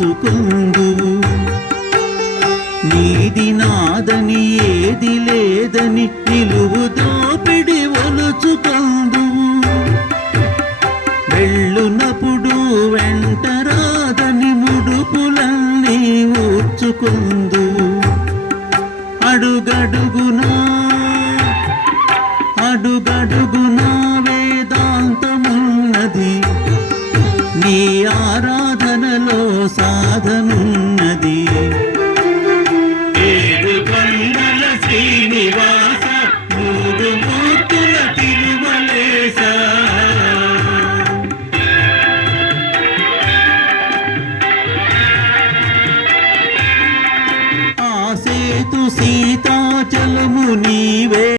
తెలుసుకుందువు. నీది నాదని ఏది లేదని నిలువు దోపిడి ఒలుచుకొందువు. వెళ్ళునప్పుడు వెంటరాదని ముడుపులన్నీ ఊర్చుకొందువు. అడుగడుగునా వేదాంతమున్నది, నీ ఆరాధనలో సాధనున్నది. ఏడు కొండల శ్రీనివాస, మూడు మూర్తుల తిరుమలేశ. ఆ సేతు సీతాచలము నీవే.